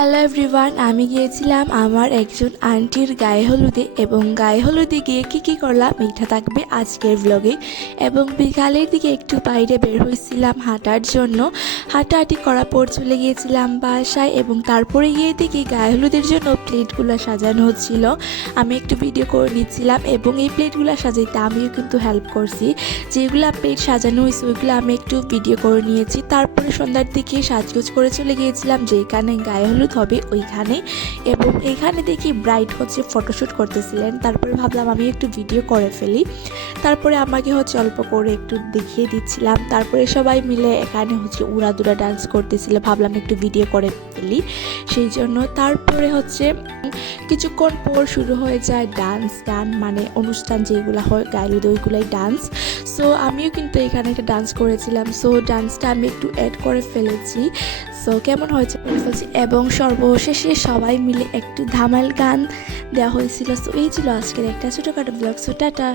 Hello everyone, আমি গিয়েছিলাম আমার একজন আন্টির গায়ে হলুদে এবং গায়ে হলুদে গিয়ে কী করলাম এটা থাকবে আজকের ব্লগে। এবং বিকালের দিকে একটু বাইরে বের হয়েছিলাম হাঁটার জন্য। হাঁটাহাঁটি করার পর চলে গিয়েছিলাম বাসায় এবং তারপরে গিয়ে দেখি গায়ে হলুদের জন্য প্লেটগুলো সাজানো হচ্ছিল। আমি একটু ভিডিও করে নিচ্ছিলাম এবং এই প্লেটগুলো সাজাইতে আমিও কিন্তু হেল্প করছি। যেগুলো প্লেট সাজানো হয়েছে ওইগুলো আমি একটু ভিডিও করে নিয়েছি। তারপরে সন্ধ্যার দিকে সাজগোজ করে চলে গিয়েছিলাম যেখানে গায়ে হলুদ হবে ওইখানে, এবং এখানে দেখি ব্রাইড হচ্ছে ফটোশ্যুট করতেছিলেন। তারপরে ভাবলাম আমি একটু ভিডিও করে ফেলি। তারপরে আমাকে হচ্ছে অল্প করে একটু দেখিয়ে দিচ্ছিলাম। তারপরে সবাই মিলে এখানে হচ্ছে উড়াদুরা ডান্স করতেছিল, ভাবলাম একটু ভিডিও করে ফেলি সেই জন্য। তারপরে হচ্ছে কিছুক্ষণ পর শুরু হয়ে যায় ডান্স গান, মানে অনুষ্ঠান যেগুলো হয় গায়ে হলুদে ওইগুলাই ডান্স। সো আমিও কিন্তু এখানে একটা ডান্স করেছিলাম। সো ডান্সটা আমি একটু অ্যাড করে ফেলেছি। সো কেমন হয়েছে ফেলছি, এবং সর্বশেষে সবাই মিলে একটু ধামাল গান দেওয়া হয়েছিল। সো এই ছিল আজকের একটা ছোটোখাটো ব্লগ। So tata.